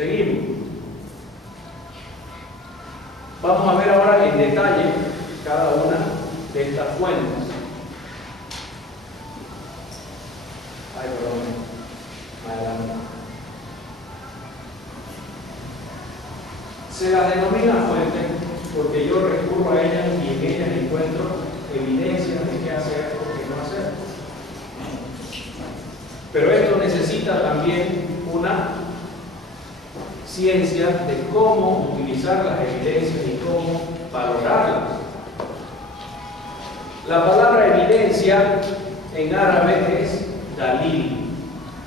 Seguimos. Vamos a ver ahora en detalle cada una de estas fuentes. Ay, perdón. Adelante. Se las denomina fuentes porque yo recurro a ellas y en ellas encuentro evidencia de qué hacer o qué no hacer. Pero esto necesita también una ciencia de cómo utilizar las evidencias y cómo valorarlas. La palabra evidencia en árabe es dalil.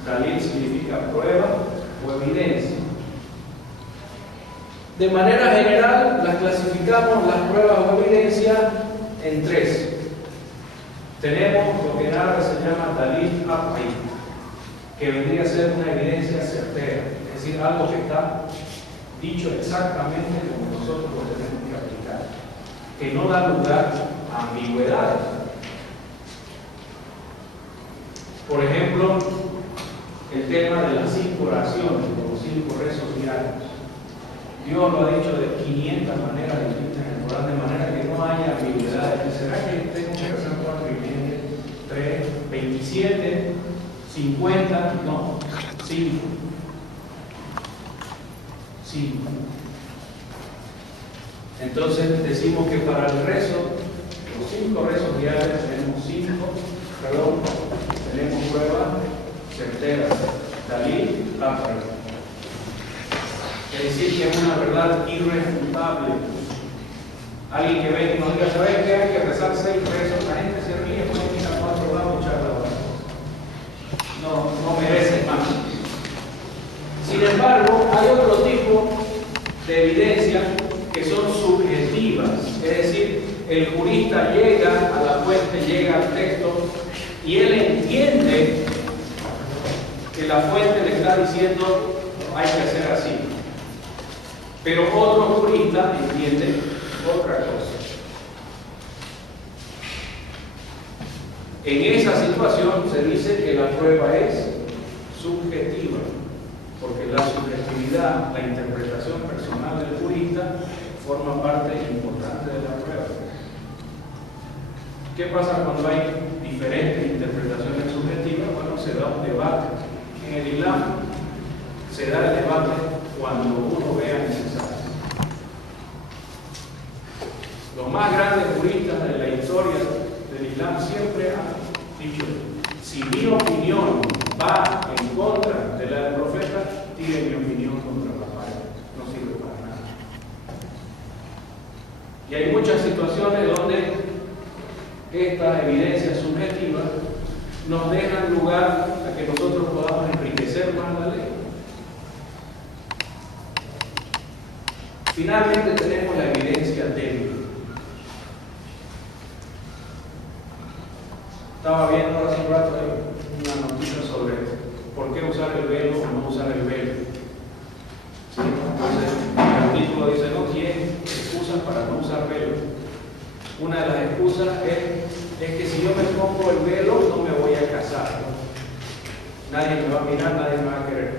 Dalil significa prueba o evidencia. De manera general, las clasificamos las pruebas o evidencias en tres. Tenemos lo que en árabe se llama dalil aqli, que vendría a ser una evidencia certera, es decir, algo que está dicho exactamente como nosotros lo tenemos que aplicar, que no da lugar a ambigüedades. Por ejemplo, el tema de las 5 oraciones, los 5 rezos diarios. Dios lo ha dicho de 500 maneras distintas en el Corán, de manera que no haya ambigüedades. ¿Será que tengo que rezar 4 y medio, 3, 27, 50? No, 5. 5. Entonces decimos que para el rezo, los 5 rezos diarios tenemos pruebas certeras. Dalil aqli. Es decir, que es una verdad irrefutable. Alguien que venga y nos diga, ¿sabes qué? Hay que rezar 6 rezos. La gente se ríe, puede ir a 4 lados y charla. No merece más. Sin embargo, hay otro tipo de evidencia que son subjetivas. Es decir, el jurista llega a la fuente, llega al texto y él entiende que la fuente le está diciendo hay que hacer así. Pero otro jurista entiende otra cosa. En esa situación se dice que la prueba es subjetiva, porque la subjetividad, la interpretación personal del jurista, forma parte importante de la prueba. ¿Qué pasa cuando hay diferentes interpretaciones subjetivas? Bueno, se da un debate. En el Islam se da el debate cuando uno vea necesario. Los más grandes juristas de la historia del Islam siempre han dicho, si mi opinión va en contra de la del profeta, tire mi opinión contra la pared, no sirve para nada. Y hay muchas situaciones donde estas evidencias subjetivas nos dejan lugar a que nosotros podamos enriquecer más la ley. Finalmente tenemos la evidencia débil. Estaba viendo hace un rato una noticia sobre por qué usar el velo o no usar el velo. ¿Sí? Entonces, el artículo dice, no tiene excusas para no usar velo. Una de las excusas es que si yo me pongo el velo no me voy a casar. Nadie me va a mirar, nadie me va a querer.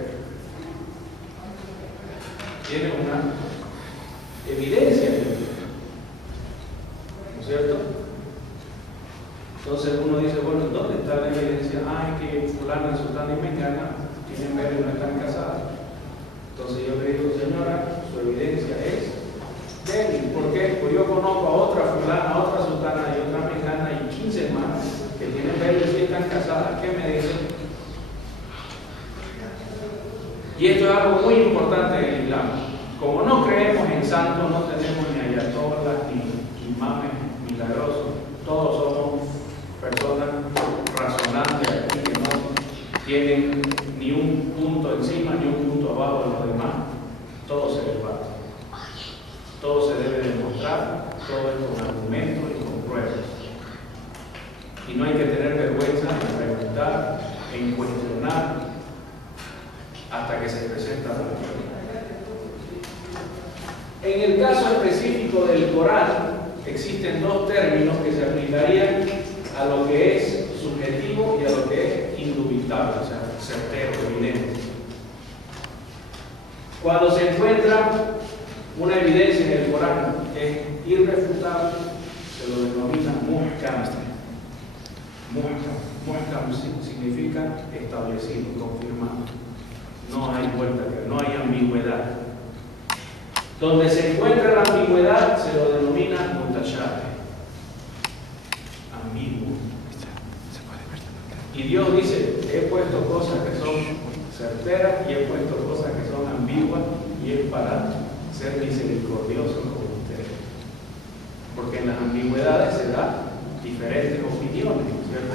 Tiene una evidencia, ¿no es cierto? Entonces uno dice, bueno, ¿dónde está la evidencia? Es que fulana, sultana y mengana tienen velo y no están casadas. Entonces yo le digo, señora, su evidencia es débil. ¿Por qué? Pues yo conozco a otra fulana, a otra sultana y otra mengana y 15 más que tienen velo y están casadas. ¿Qué me dicen? Y esto es algo muy importante en el Islam. Como no creemos en santos, no tenemos ni ayatolas, ni imames milagrosos. Todos somos personas razonantes aquí que no tienen ni un punto encima ni un punto abajo de los demás. Todo se debate. Todo se debe demostrar, todo es con argumentos y con pruebas. Y no hay que tener vergüenza en preguntar, en cuestionar, hasta que se presenta la prueba. En el caso específico del Corán, existen 2 términos que se aplicarían a lo que es subjetivo y a lo que es indubitable, o sea, certero, evidente. Cuando se encuentra una evidencia en el Corán que es irrefutable, se lo denomina muhkam. Muhkam significa establecido, confirmado. No hay vuelta, no hay ambigüedad. Donde se encuentra la ambigüedad se lo denomina mutashabih, ambiguo. Y Dios dice, he puesto cosas que son certeras y he puesto cosas que son ambiguas, y es para ser misericordioso con ustedes. Porque en las ambigüedades se dan diferentes opiniones, ¿cierto?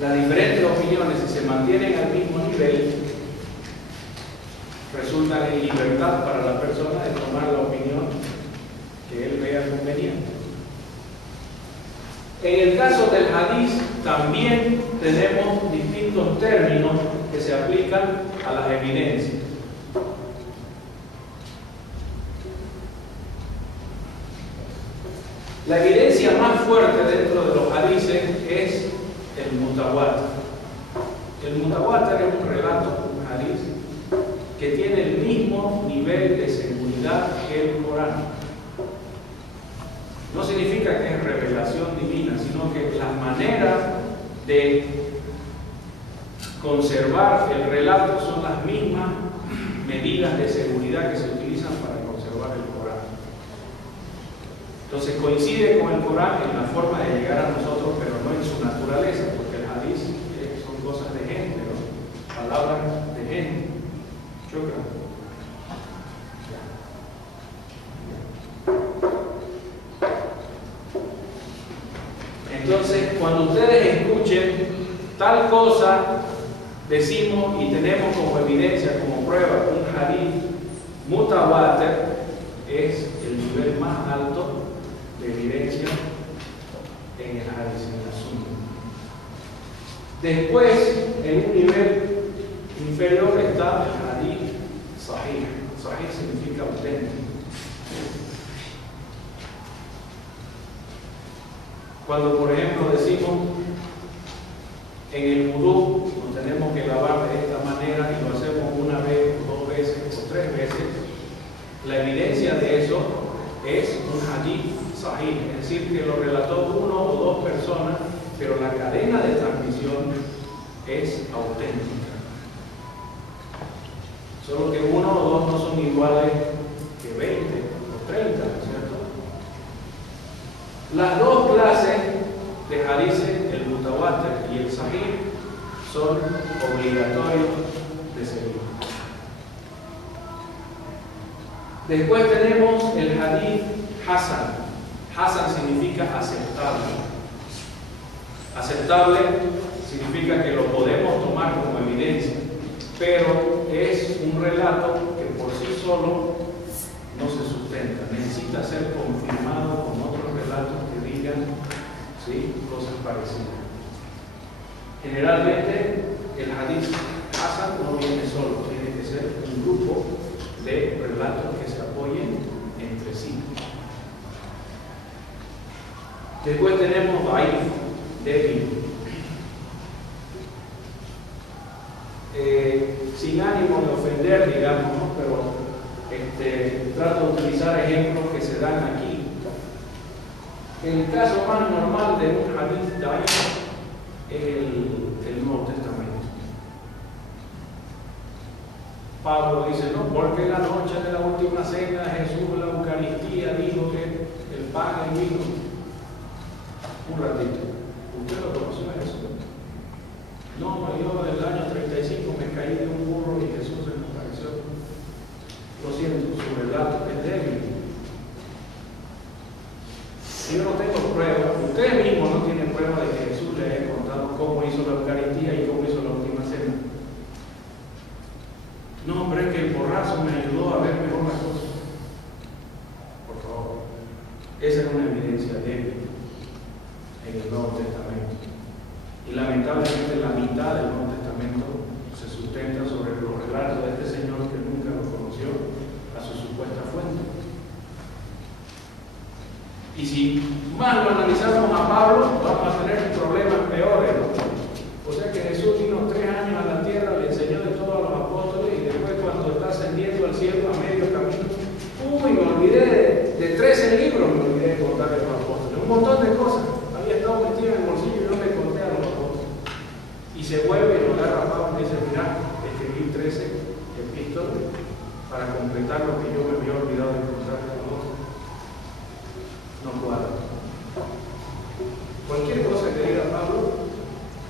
Las diferentes opiniones, si se mantienen al mismo nivel, resultan en libertad para la persona de tomar la opinión que él vea conveniente. En el caso del hadiz también tenemos distintos términos que se aplican a las evidencias. La evidencia más fuerte dentro de los hadices es el mutawatir. El mutawatir es un relato, un hadiz, que tiene el mismo nivel de seguridad que el Corán. No significa que es revelación divina, sino que las maneras de conservar el relato son las mismas medidas de seguridad que se utilizan para conservar el Corán. Entonces coincide con el Corán en la forma de llegar a nosotros, pero no en su naturaleza, porque el hadiz son cosas de gente, ¿no? Palabras de gente. Yo creo. Entonces, cuando ustedes escuchen tal cosa, decimos y tenemos como evidencia, como prueba, un hadith mutawatir, es el nivel más alto de evidencia en el hadith, en el asunto. Después, en un nivel inferior está el hadith sahih. Sahih significa auténtico. Cuando, por ejemplo, decimos en el vudú nos tenemos que lavar de esta manera y lo hacemos una vez, dos veces o tres veces, la evidencia de eso es un hadith sahih, es decir, que lo relató uno o dos personas, pero la cadena de transmisión es auténtica. Solo que uno o dos no son iguales que 20 o 30, ¿cierto? Las dos clases de hadices, el mutawatir y el sahih, son obligatorios de seguir. Después tenemos el hadith hasan. Hasan significa aceptable. Aceptable significa que lo podemos tomar como evidencia, pero es un relato que por sí solo no se sustenta. Necesita ser confirmado con otros relatos que digan, ¿sí?, cosas parecidas. Generalmente el hadith hasan no viene solo, tiene que ser un grupo de relatos que se apoyen entre sí. Después tenemos daif, débil. Sin ánimo de ofender, digamos, ¿no? Pero trato de utilizar ejemplos que se dan aquí. El caso más normal de un hadith daif es el Nuevo Testamento. Pablo dice, no, porque la noche de la última cena Jesús en la Eucaristía dijo que el pan es vino. Un ratito. ¿Usted lo conoció a Jesús? No, yo del año 35 me caí de un burro y Jesús se me apareció. Lo siento, su relato es débil. Yo no tengo pruebas, ustedes mismos no tienen prueba de que Jesús les haya contado cómo hizo la Eucaristía y cómo hizo la última cena. No, pero es que el borrazo me ayudó a ver mejor las cosas. Por favor, esa es una evidencia débil en el Nuevo Testamento. Y lamentablemente la mitad del Nuevo Testamento se sustenta sobre los relatos de este señor que nunca lo conoció a su supuesta fuente. Y si más lo analizamos a Pablo, vamos a tener problemas peores, ¿no? O sea que Jesús vino 3 años a la tierra, le enseñó de todo a los apóstoles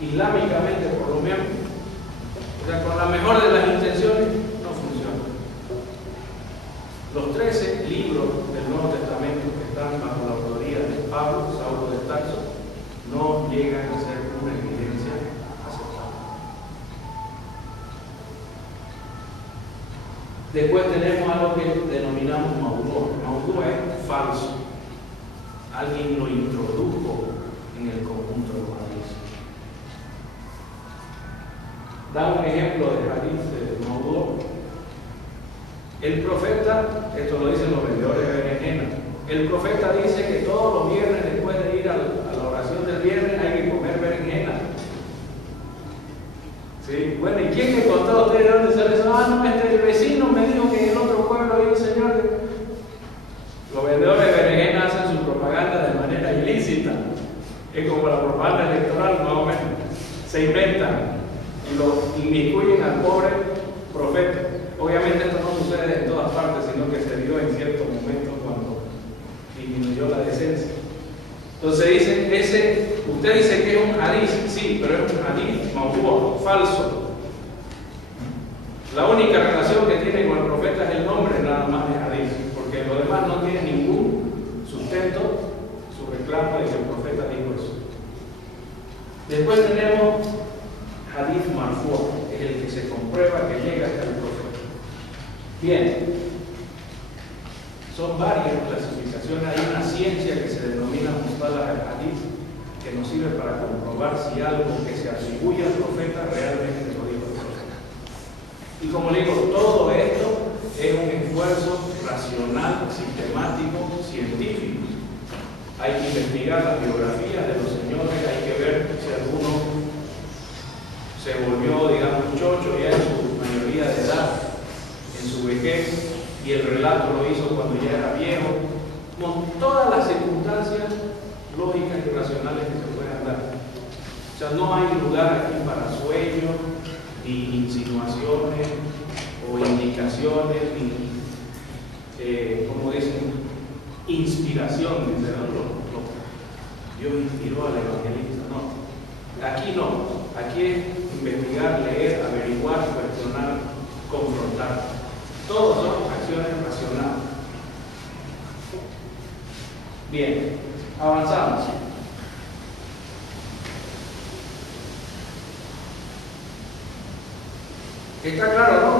islámicamente por lo menos, o sea, con la mejor de las intenciones, no funciona. Los 13 libros del Nuevo Testamento que están bajo la autoría de Pablo, Saulo de Tarso, no llegan a ser una evidencia aceptable. Después tenemos algo que denominamos maudú. Maudú es falso. Alguien lo introdujo en el conjunto de los hadices. Da un ejemplo de hadiz de maudú. El profeta, esto lo dicen los vendedores de berenjena, el profeta dice que todos los viernes, después de ir a la oración del viernes, hay que comer berenjena. ¿Sí? Bueno, ¿y quién le contó a ustedes de dónde sale eso? Ah, no, el vecino me dijo que en el otro pueblo hay un señor. Los vendedores de berenjena hacen su propaganda de manera ilícita. Es como la propaganda electoral, más o menos. Se inventan y lo inmiscuyen al pobre profeta. Obviamente esto no sucede en todas partes, sino que se dio en ciertos momentos cuando disminuyó la decencia. Entonces dice, usted dice que es un hadiz, sí, pero es un hadiz maudú, falso. La única relación que tiene con el profeta es el nombre, nada más de hadiz, porque lo demás no tiene ningún sustento, su reclamo de que el profeta dijo eso. Después tenemos hadiz marfú, es el que se comprueba que llega hasta el profeta. Bien, son varias clasificaciones. Hay una ciencia que se denomina mustalah al-hadith, que nos sirve para comprobar si algo que se atribuye al profeta realmente lo dijo el profeta. Y como le digo, todo esto es un esfuerzo racional, sistemático, científico. Hay que investigar las biografías de los señores, hay que ver si alguno se volvió, digamos, chocho ya en su mayoría de edad, en su vejez, y el relato lo hizo cuando ya era viejo, con todas las circunstancias lógicas y racionales que se puedan dar. O sea, no hay lugar aquí para sueños, ni insinuaciones, o indicaciones, ni, como dicen, inspiración. Dice, Dios inspiró al evangelista. No, aquí no. Aquí es investigar, leer, averiguar, cuestionar, confrontar. Todos son acciones racionales. Bien, avanzamos. Está claro, ¿no?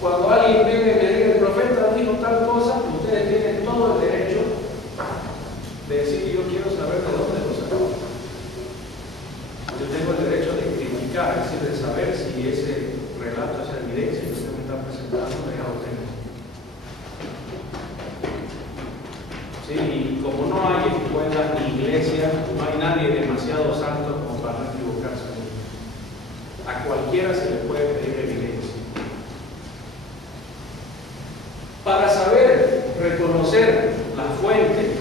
Cuando alguien viene y le diga el profeta dijo tal cosa, ustedes tienen todo el derecho de decir, yo quiero saber de dónde lo sacó. Yo tengo el derecho de criticar, es decir, de saber si ese relato, esa evidencia que usted me está presentando es auténtica. Sí, y como no hay escuelas ni iglesias, no hay nadie demasiado santo como para no equivocarse. A cualquiera se le puede pedir evidencia. Para saber reconocer la fuente,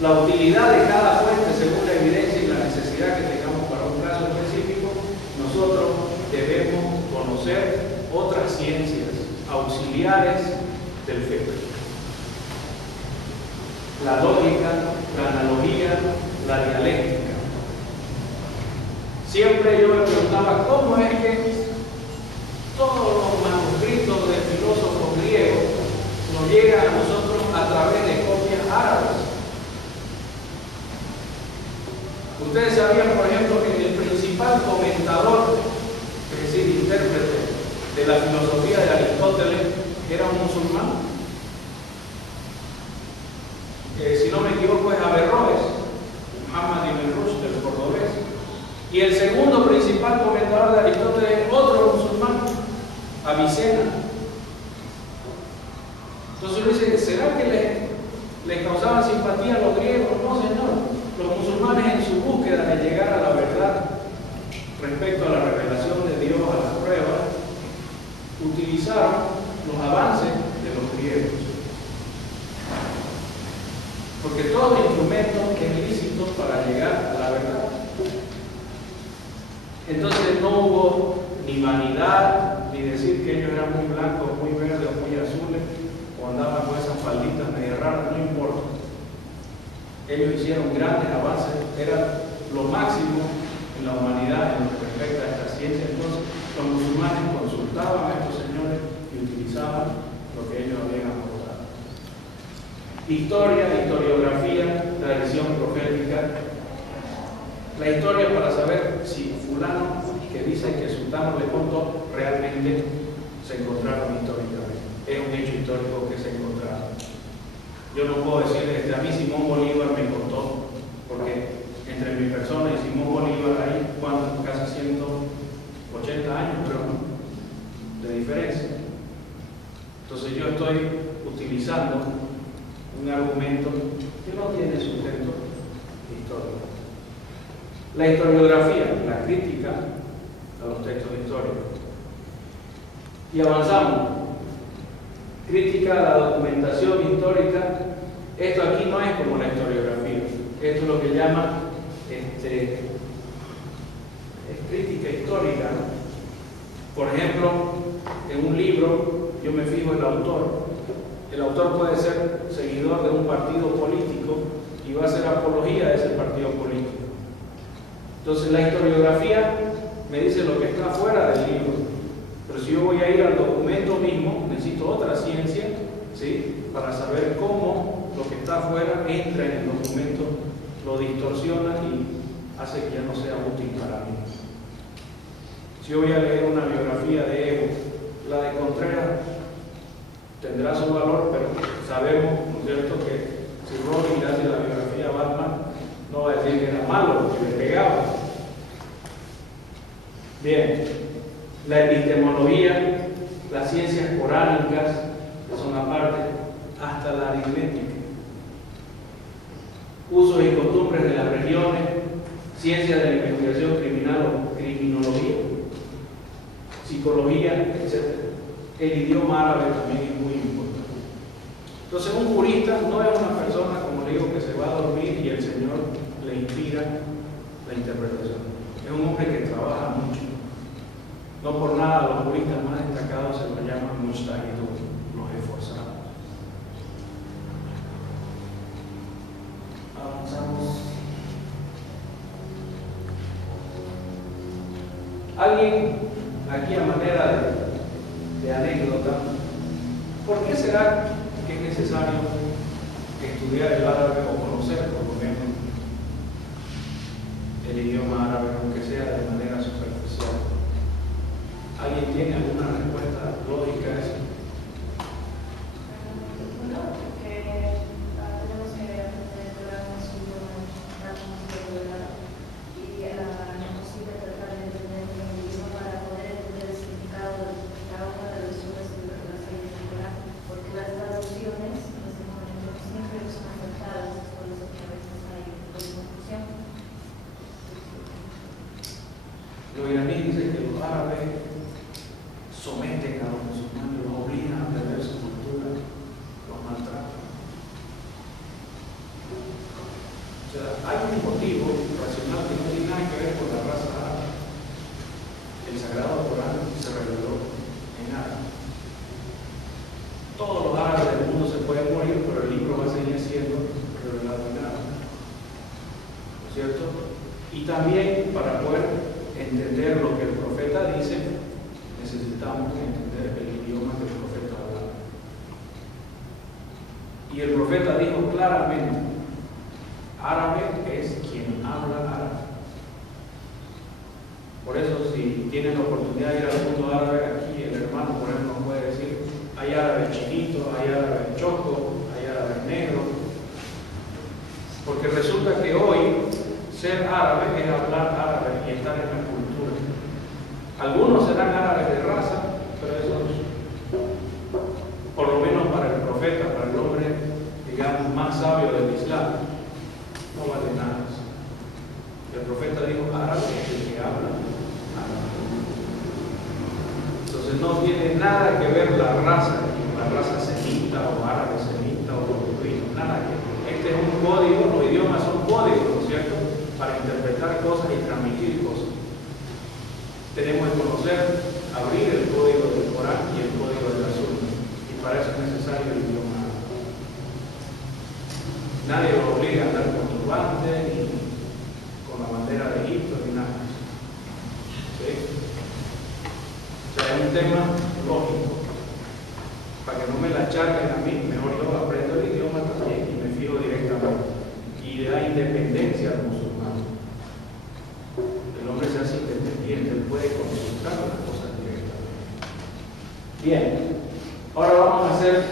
la utilidad de cada fuente según la evidencia y la necesidad que tengamos para un caso específico, nosotros debemos conocer otras ciencias auxiliares del fe. La lógica, la analogía, la dialéctica. Siempre yo me preguntaba cómo es que todos los manuscritos de filósofos griegos nos llegan a nosotros a través de copias árabes. Ustedes sabían, por ejemplo, que el principal comentador, es decir, intérprete de la filosofía de Aristóteles, era un musulmán. Si no me equivoco, es Averroes, Muhammad ibn Rushd, el cordobés. Y el segundo principal comentador de Aristóteles es otro musulmán, Avicena. Entonces uno dice, ¿será que les causaban simpatía a los griegos? No, señor. Los musulmanes, en su búsqueda de llegar a la verdad respecto a la revelación de Dios, a las pruebas, utilizaron los avances de los griegos. Porque todo instrumento es lícito para llegar a la verdad. Entonces no hubo ni vanidad, ni decir que ellos eran muy blancos, muy verdes o muy azules, o andaban con esas falditas medio raras, no importa. Ellos hicieron grandes avances, era lo máximo en la humanidad en lo que respecta a esta ciencia. Entonces, los musulmanes consultaban a estos señores y utilizaban lo que ellos habían aportado. Historia, historiografía, tradición profética. La historia para saber si fulano que dice que sultano le contó realmente se encontraron históricamente. Es un hecho histórico que se encontraron. Yo no puedo decir, a mí Simón Bolívar me contó, porque entre mi persona y Simón Bolívar hay casi 180 años, creo, ¿no?, de diferencia. Entonces yo estoy utilizando un argumento que no tiene sustento histórico. La historiografía, la crítica a los textos históricos. Y avanzamos. Crítica a la documentación histórica. Esto aquí no es como la historiografía. Esto es lo que llama es crítica histórica, ¿no? Por ejemplo, en un libro yo me fijo el autor. El autor puede ser seguidor de un partido político y va a hacer apología de ese partido político. Entonces la historiografía me dice lo que está fuera del libro, pero si yo voy a ir al documento mismo, necesito otra ciencia, ¿sí?, para saber cómo lo que está afuera entra en el documento, lo distorsiona y hace que ya no sea útil para mí. Si yo voy a leer una biografía de Evo, la de Contreras tendrá su valor, pero sabemos, ¿no es cierto?, que si Robin hace la biografía a Batman, no va a decir que era malo, porque le pegaba. Bien, la epistemología, las ciencias coránicas, que son aparte, hasta la aritmética, usos y costumbres de las regiones, ciencias de la investigación criminal o criminología, psicología, etc. El idioma árabe también es muy importante. Entonces, un jurista no es una persona, como le digo, que se va a dormir y el Señor le inspira la interpretación. Es un hombre que trabaja mucho. No por nada los juristas más destacados se los llaman mujtahidun, los esforzados. Avanzamos. Alguien, aquí a manera de anécdota, ¿por qué será que es necesario estudiar el árabe o conocer por lo menos el idioma árabe, aunque sea de manera superficial? ¿Alguien tiene alguna respuesta lógica a eso? No, porque tenemos que aprender su idioma y es posible tratar de entender el idioma para poder entender el significado de cada una de las suras de las leyes del Corán, porque las traducciones en este momento siempre son afectadas, por eso que a veces hay confusión. Los iraníes dicen que los árabes someten a los musulmanes, los obligan a aprender su cultura, los maltratan. O sea, hay un motivo racional que no tiene nada que ver con la raza árabe. El Sagrado Corán se reveló en árabe. Todos los árabes del mundo se pueden morir, pero el libro va a seguir siendo revelado en árabe. ¿No es cierto? Y también para poder entender lo que el profeta dice, necesitamos entender el idioma que el profeta habla. Y el profeta dijo claramente, árabe es quien habla árabe. Por eso, si tienen la oportunidad de ir al mundo árabe, aquí el hermano, por ejemplo, nos puede decir, hay árabes chinitos, hay árabes chocos, hay árabes negros. Porque resulta que hoy ser árabe es hablar árabe y estar en la cultura. Algunos serán árabes de raza, pero esos, por lo menos para el profeta, para el hombre, digamos, más sabio del Islam, no vale nada. El profeta dijo, árabe es el que habla árabe. Entonces no tiene nada que ver la raza semita o árabe semita o beduino, nada que ver. Este es un código, los idiomas son códigos, ¿no es cierto?, para interpretar cosas y transmitir cosas. Tenemos que conocer, abrir el código del Corán y el código de la Sunna, y para eso es necesario el idioma. Nadie lo obliga a andar con turbante ni con la bandera de Egipto ni nada. es un tema lógico. Para que no me la charquen a mí, mejor yo aprendo el idioma también y me fijo directamente. Y le da independencia al musulmán. El hombre se hace independiente, él puede consultar las cosas directamente. Bien, ahora vamos a hacer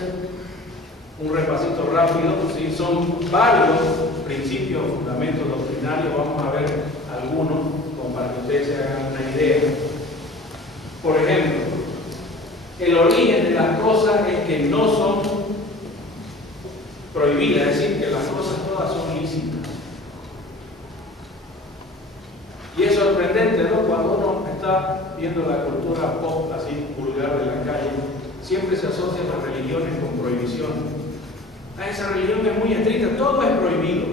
un repasito rápido. ¿Sí? Son varios principios, fundamentos doctrinarios, vamos a ver algunos como para que ustedes se hagan una idea. Por ejemplo, el origen de las cosas es que no son prohibidas, es decir, que las cosas todas son lícitas. Y es sorprendente, ¿no? Cuando uno está viendo la cultura pop, así vulgar de la calle, siempre se asocian las religiones con prohibición. Esa religión es muy estricta, todo es prohibido.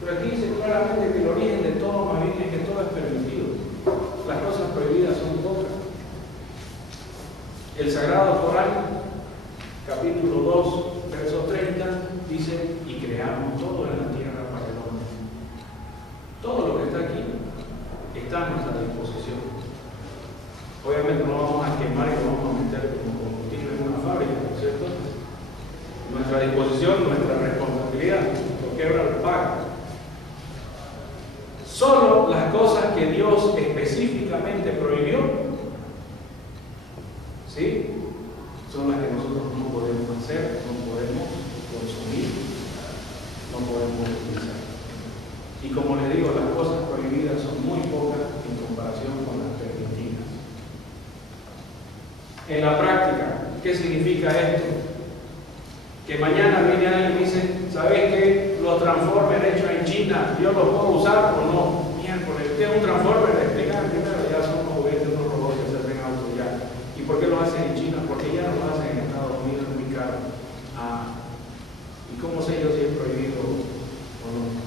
Pero aquí dice claramente que el origen de todo más bien es que todo es permitido. Las cosas prohibidas son pocas. El Sagrado Corán, capítulo 2, verso 30, dice: y creamos todo en la tierra para el hombre. Todo lo que está aquí está a nuestra disposición. Obviamente no vamos a quemar y no vamos a meter como combustible en una fábrica, ¿no es cierto? Nuestra disposición, nuestra responsabilidad, lo quebra lo paga. Solo las cosas que Dios específicamente prohibió, ¿sí?, son las que nosotros no podemos hacer, no podemos consumir, no podemos utilizar. Y como les digo, las cosas prohibidas son muy pocas en comparación con las permitidas. En la práctica, ¿qué significa esto? Que mañana viene alguien y me dice: ¿sabes qué? Los transformers hechos en China, ¿yo los puedo usar o no? Miércoles, ¿qué es un transformer? Explican primero, ya son unos juguetes, unos robots que se hacen autos ya. ¿Y por qué lo hacen en China? Porque ya no lo hacen en Estados Unidos, es muy caro. ¿Y cómo sé yo si es prohibido o no?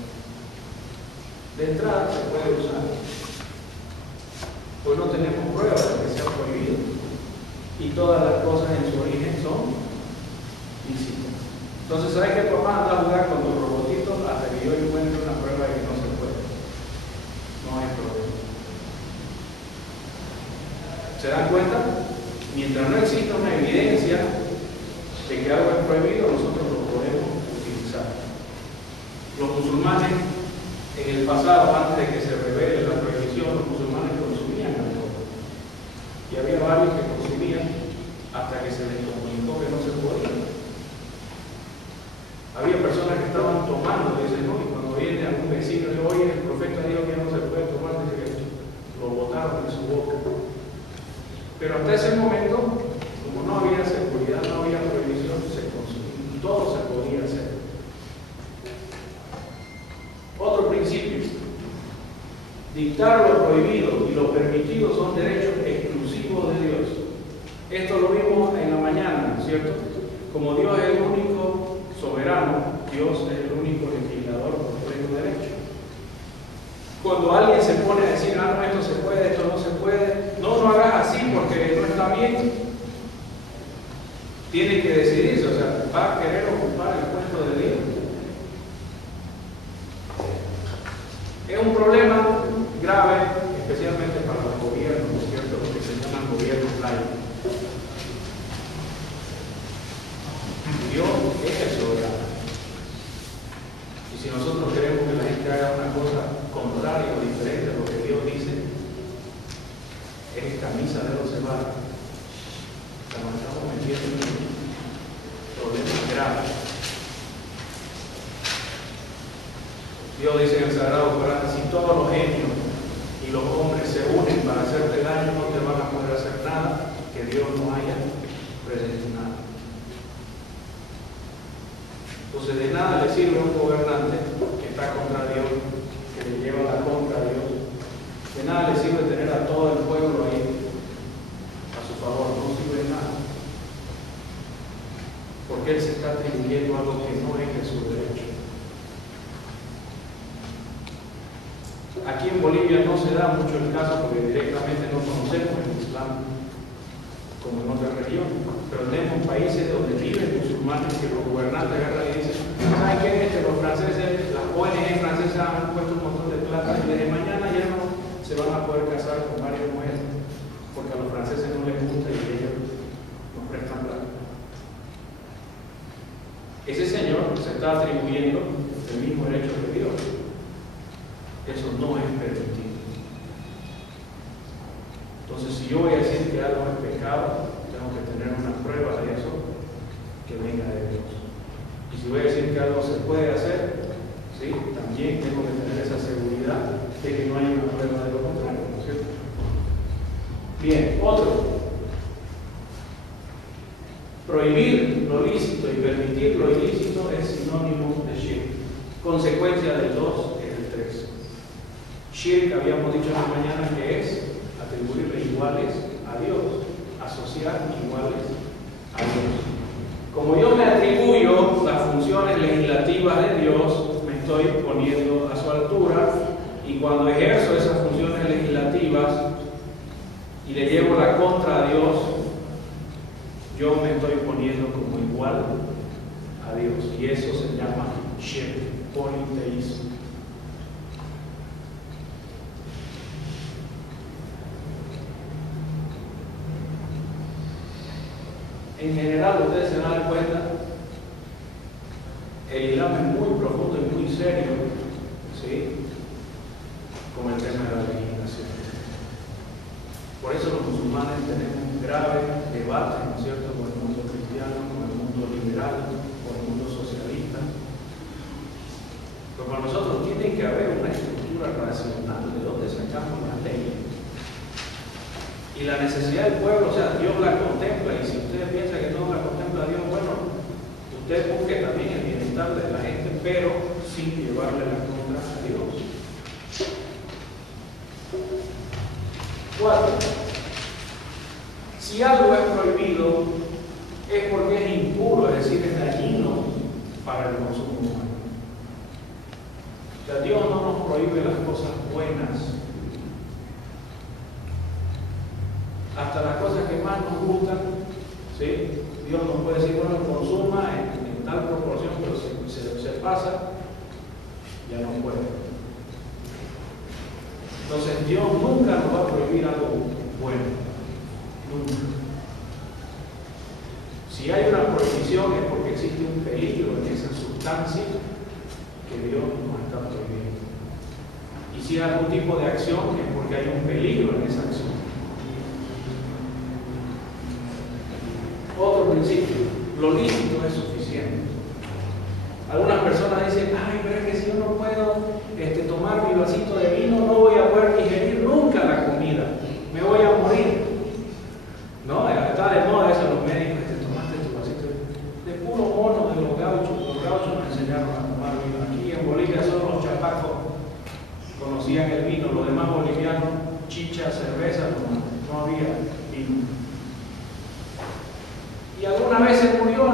De entrada se puede usar, pues no tenemos pruebas de que sea prohibido. Y todas las cosas en su origen son lícitas. Entonces, ¿sabes qué? Papá anda a jugar con los robotitos hasta que yo encuentre una prueba de que no se puede. No hay problema. ¿Se dan cuenta? Mientras no exista una evidencia de que algo es prohibido, nosotros lo podemos utilizar. Los musulmanes, en el pasado, antes de que se revele la prohibición, los musulmanes consumían alcohol. Y había varios que consumían hasta que se les comunicó que no se podía. Había personas que estaban tomando, dicen, ¿no? Y cuando viene algún vecino, dice: oye, el profeta dijo que ya no se puede tomar, dice que lo botaron en su boca. Pero hasta ese momento, como no había seguridad, no había prohibición, se consumía. Todo se podía hacer. Otro principio: dictar lo prohibido y lo permitido son derechos exclusivos de Dios. Esto lo vimos en la mañana, ¿no es cierto? Como Dios es el único soberano, Dios es el único legislador por pleno derecho. Cuando alguien se pone a decir: no, esto se puede, esto no se puede, no lo hagas así porque no está bien, tiene que decidirse, o sea, va a querer ocupar el puesto de Dios. Es un problema grave, especialmente para los gobiernos, ¿no es cierto?, lo que se llaman gobiernos laicos. Dios es el soberano. Y si nosotros queremos que la gente haga una cosa contraria o diferente a lo que Dios dice, es camisa de 12 varas. Nos estamos metiendo en problemas graves. Dios dice en el Sagrado Corán: si todos los genios y los hombres se unen para hacerte daño, no te van a poder hacer nada que Dios no haya predestinado. Entonces, de nada le sirve a un gobernante que está contra Dios, que le lleva la contra a Dios. De nada le sirve tener a todo el pueblo ahí a su favor, no sirve de nada. Porque él se está atribuyendo algo que no es de su derecho. Aquí en Bolivia no se da mucho el caso porque directamente no conocemos el Islam como en otras religiones, pero tenemos países donde viven musulmanes que los gobernantes agarran y dicen: ¿saben qué? Los franceses, las ONG francesas han puesto un montón de plata y desde mañana ya no se van a poder casar con varias mujeres porque a los franceses ese señor se está atribuyendo el mismo derecho que Dios. Eso no es permitido. Entonces, si yo voy a decir que algo es pecado, tengo que tener una prueba de eso que venga de Dios. Y si voy a decir que algo se puede hacer, ¿sí?, también tengo que tener esa seguridad de que no hay una prueba de lo contrario, ¿no es cierto? Bien, otro. Prohibir lo lícito y permitir lo ilícito es sinónimo de shirk. Consecuencia del 2 es el 3. Shirk, habíamos dicho esta mañana, que es atribuirle iguales a Dios, asociar iguales a Dios. Como yo me atribuyo las funciones legislativas de Dios, me estoy poniendo a su altura, y cuando ejerzo esas funciones legislativas y le llevo la contra a Dios, yo me estoy poniendo como igual a Dios, y eso se llama shirk, politeísmo. En general, ustedes se dan cuenta, el Islam es muy profundo y muy serio, ¿sí?, con el tema de la legislación. Por eso los musulmanes tenemos un grave debate, ¿no es cierto?, con el mundo cristiano, con el mundo liberal, con el mundo socialista. Pero para nosotros tiene que haber una estructura racional de dónde sacamos las leyes. Y la necesidad del pueblo, o sea, Dios la contempla, y si usted piensa que no la contempla Dios, bueno, usted busque también el bienestar de la gente, pero sin llevarle la contra a Dios. 4. Si algo es prohibido, es porque es impuro, es decir, es dañino para el consumo humano. O sea, Dios no nos prohíbe las cosas buenas. Hasta las cosas que más nos gustan, ¿sí?, Dios nos puede decir, bueno, consuma en tal proporción, pero si se pasa, ya no puede. Entonces, Dios nunca nos va a prohibir algo bueno. Nunca. Si hay una prohibición es porque existe un peligro en esa sustancia que Dios nos está prohibiendo. Y si hay algún tipo de acción es porque hay un peligro en esa acción. Otro principio, lo lícito es suficiente. Algunas personas dicen, ay, pero es que si yo no puedo tomar mi vasito de vino, no voy a poder digerir nunca la comida, me voy a morir. No, está de moda eso, los médicos, tomaste tu vasito de puro mono de los gauchos me enseñaron a tomar vino. Aquí en Bolivia solo los chapacos conocían el vino, los demás bolivianos, chicha, cerveza, no había vino. Y alguna vez se murió